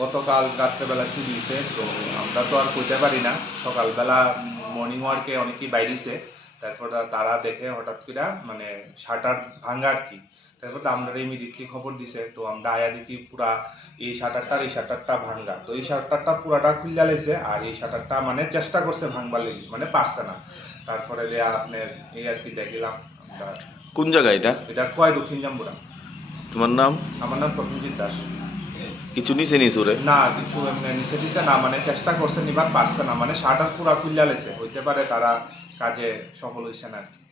গতকাল রাত্রেবেলা চুরি হয়েছে তো আমরা তো আর কইতে পারি না। সকালবেলা মর্নিং ওয়ার্কে অনেকেই বাইরেছে তারপর তারা দেখে হঠাৎ করে মানে শাটার ভাঙা আর কি। তারপর তো আমরা ইমিডিয়েটলি খবর দিছে তো আমরা আয়া দেখি পুরা এই শাটারটার এই শাটারটা ভাঙ্গা তো এই শাটারটা পুরাটা খুললা লেছে আর এই শাটারটা মানে চেষ্টা করছে ভাঙবার লেগে মানে পারছে না। তারপরে আপনার এই আর কি দেখলাম কোন জায়গা এটা? এটা কয় দক্ষিণ জাম্বুরা। তোমার নাম? আমার নাম প্রসেনজিৎ দাস। কিছু নিছে নি সুরে? না, কিছু নিচে দিছে না মানে চেষ্টা করছে নিবার, পারছে না মানে শাটার পুরা খুললা লেছে। হইতে পারে তারা কাজে সফল হইছে না আর কি।